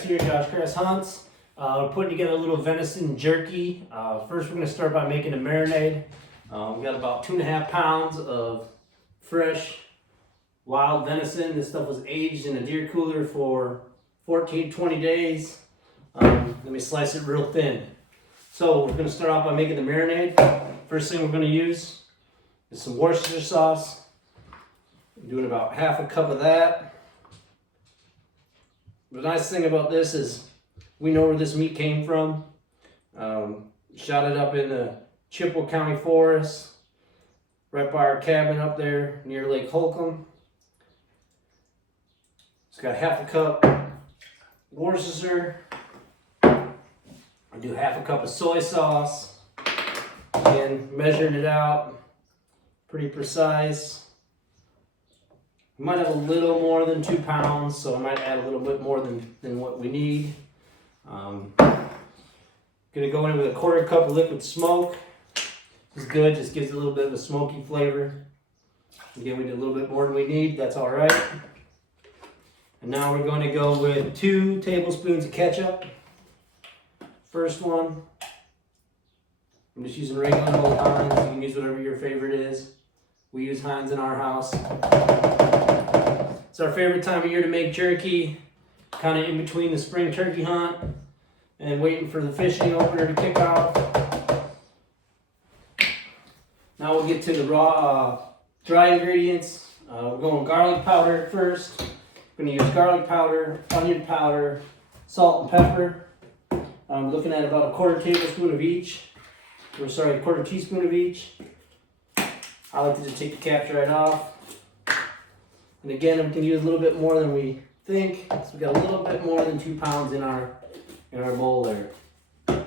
Kress here, Josh Kress Hunts. We're putting together a little venison jerky. First we're going to start by making a marinade. We got about 2.5 pounds of fresh wild venison. This stuff was aged in a deer cooler for 14-20 days. Let me slice it real thin. So we're going to start off by making the marinade. First thing we're going to use is some Worcestershire sauce. I'm doing about 1/2 cup of that. The nice thing about this is we know where this meat came from. Shot it up in the Chippewa County Forest, right by our cabin up there near Lake Holcomb. It's got 1/2 cup Worcestershire. I do 1/2 cup of soy sauce. Again, measuring it out, pretty precise. We might have a little more than 2 pounds, so I might add a little bit more than what we need. Gonna go in with a 1/4 cup of liquid smoke. This is good, just gives it a little bit of a smoky flavor. Again, we did a little bit more than we need, that's all right. And now we're going to go with 2 tablespoons of ketchup. First one, I'm just using regular old Heinz. You can use whatever your favorite is. We use Heinz in our house. It's our favorite time of year to make jerky, kind of in between the spring turkey hunt and waiting for the fishing opener to kick off. Now we'll get to the raw, dry ingredients. We're going garlic powder first. We're going to use garlic powder, onion powder, salt and pepper. I'm looking at about a 1/4 tablespoon of each. Or sorry, a 1/4 teaspoon of each. I like to just take the caps right off. And again, we can use a little bit more than we think. So we got a little bit more than 2 pounds in our bowl there. We're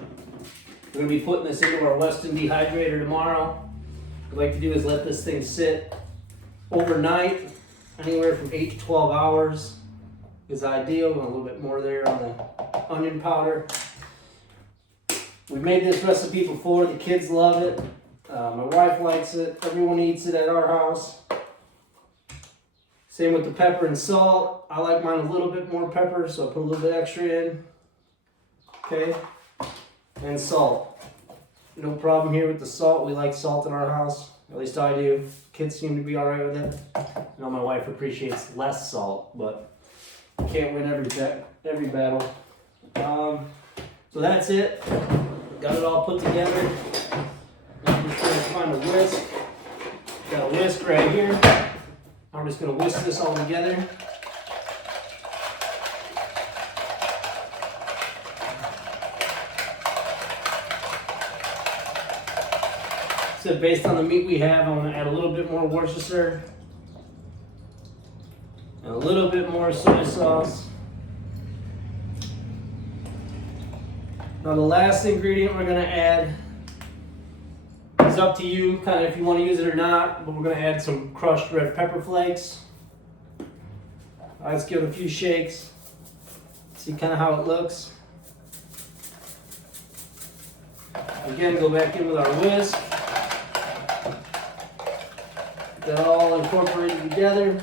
going to be putting this into our Weston dehydrator tomorrow. What we like to do is let this thing sit overnight. Anywhere from 8 to 12 hours is ideal. A little bit more there on the onion powder. We made this recipe before. The kids love it. My wife likes it. Everyone eats it at our house. Same with the pepper and salt. I like mine a little bit more pepper, so I put a little bit extra in. Okay. And salt. No problem here with the salt. We like salt in our house. At least I do. Kids seem to be alright with it. I know my wife appreciates less salt, but you can't win every battle. So that's it. Got it all put together. I'm just going to find a whisk. Got a whisk right here. I'm just going to whisk this all together. So based on the meat we have, I'm going to add a little bit more Worcestershire and a little bit more soy sauce. Now the last ingredient we're going to add is up to you, kind of if you want to use it or not, but we're going to add some crushed red pepper flakes. Let's give it a few shakes, see kind of how it looks. Again, go back in with our whisk. Get that all incorporated together.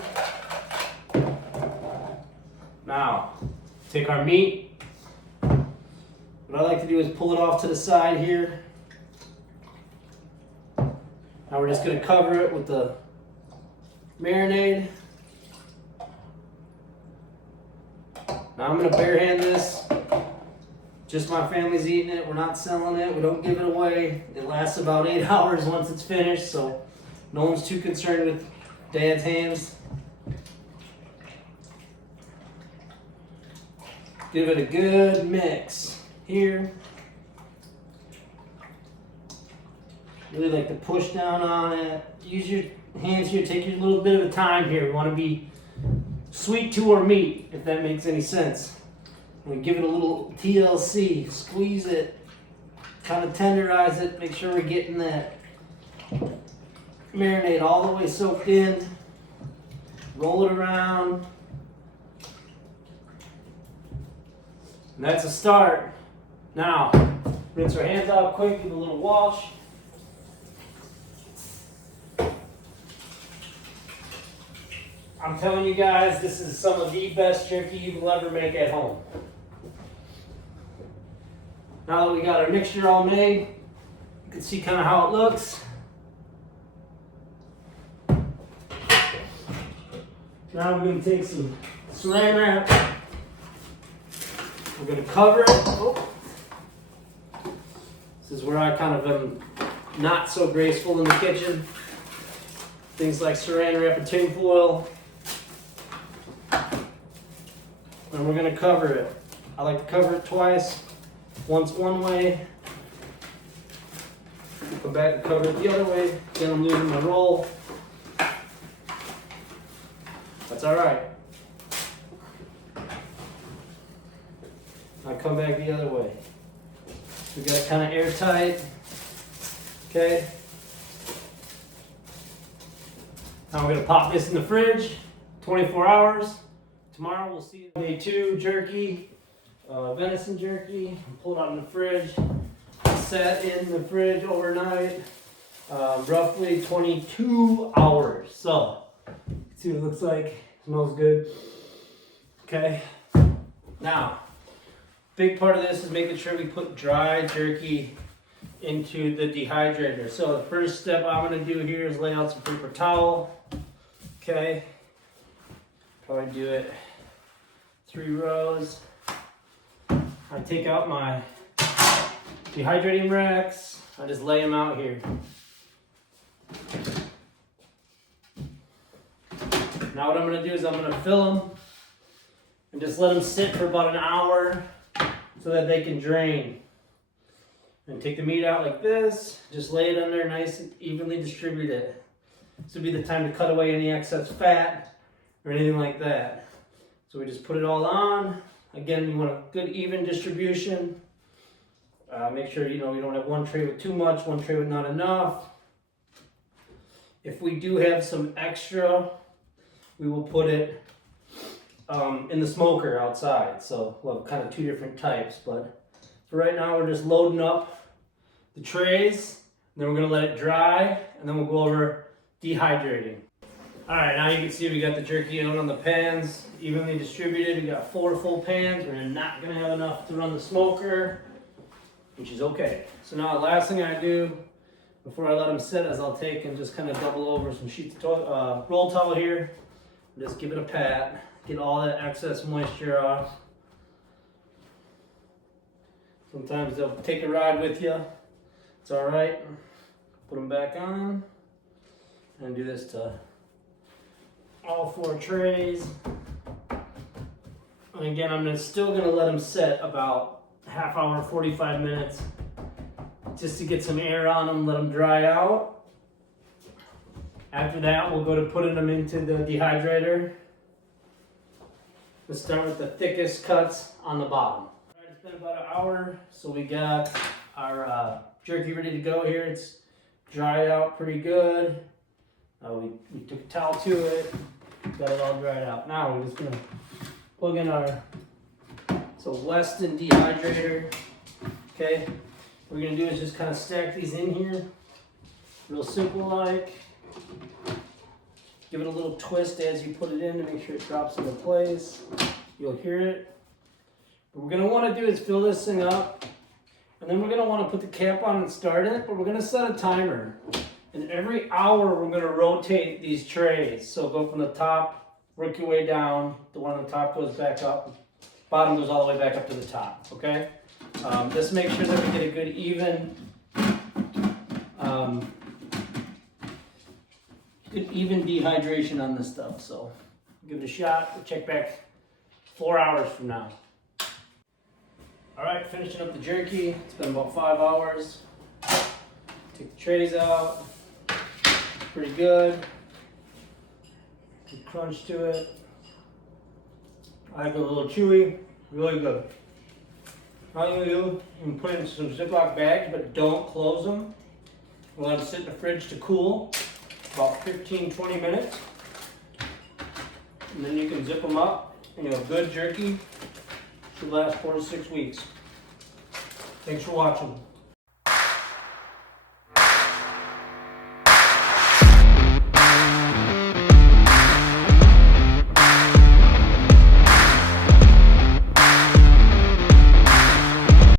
Now, take our meat. What I like to do is pull it off to the side here. Now we're just going to cover it with the marinade. Now I'm going to bare hand this. Just my family's eating it. We're not selling it. We don't give it away. It lasts about 8 hours once it's finished, so no one's too concerned with Dad's hands. Give it a good mix here. Really like to push down on it. Use your hands here. Take your little bit of a time here. We want to be sweet to our meat, if that makes any sense. We give it a little TLC. Squeeze it. Kind of tenderize it. Make sure we're getting that marinade all the way soaked in. Roll it around. And that's a start. Now, rinse our hands out quick, give a little wash. I'm telling you guys, this is some of the best jerky you will ever make at home. Now that we got our mixture all made, you can see kind of how it looks. Now we're going to take some saran wrap. We're going to cover it. Oh. This is where I kind of am not so graceful in the kitchen. Things like saran wrap and tin foil. And we're going to cover it. I like to cover it twice. Once one way. Come back and cover it the other way. Then I'm losing my roll. That's all right. I come back the other way. We got it kind of airtight. Okay. Now we're gonna pop this in the fridge, 24 hours. Tomorrow we'll see day 2 jerky, venison jerky. Pull it out in the fridge. Set in the fridge overnight, roughly 22 hours. So, see what it looks like. Smells good. Okay. Now, big part of this is making sure we put dry jerky into the dehydrator. So the first step I'm going to do here is lay out some paper towel. Okay. Probably do it 3 rows. I take out my dehydrating racks. I just lay them out here. Now what I'm going to do is I'm going to fill them and just let them sit for about an hour so that they can drain. And take the meat out like this. Just lay it under nice and evenly distribute it. This would be the time to cut away any excess fat or anything like that. So we just put it all on. Again, you want a good even distribution. Make sure you don't have one tray with too much, one tray with not enough. If we do have some extra, we will put it in the smoker outside. So we'll have kind of 2 different types. But for right now, we're just loading up the trays. And then we're going to let it dry. And then we'll go over dehydrating. All right, now you can see we got the jerky out on the pans, evenly distributed. We got 4 full pans. We're not going to have enough to run the smoker, which is okay. So now the last thing I do before I let them sit is I'll take and just kind of double over some sheets of roll towel here. And just give it a pat, get all that excess moisture off. Sometimes they'll take a ride with you. It's all right. Put them back on and do this to all 4 trays. And again, I'm still going to let them sit about half hour, 45 minutes, just to get some air on them, let them dry out. After that, we'll go to putting them into the dehydrator. Let's start with the thickest cuts on the bottom. All right, it's been about an hour, so we got our jerky ready to go here. It's dried out pretty good. We took a towel to it, got it all dried out. Now we're just gonna plug in our Weston dehydrator. Okay, what we're gonna do is just kind of stack these in here, real simple like. Give it a little twist as you put it in to make sure it drops into place. You'll hear it. What we're gonna want to do is fill this thing up, and then we're gonna want to put the cap on and start it. But we're gonna set a timer. And every hour we're going to rotate these trays. So go from the top, work your way down. The one on the top goes back up. Bottom goes all the way back up to the top, okay? Just make sure that we get a good even dehydration on this stuff. So give it a shot. We'll check back 4 hours from now. All right, finishing up the jerky. It's been about 5 hours. Take the trays out. Pretty good. Good crunch to it. I like it a little chewy. Really good. All you're gonna do, you can put it in some Ziploc bags, but don't close them. We'll let them sit in the fridge to cool about 15-20 minutes. And then you can zip them up, and you have good jerky. Should last 4 to 6 weeks. Thanks for watching.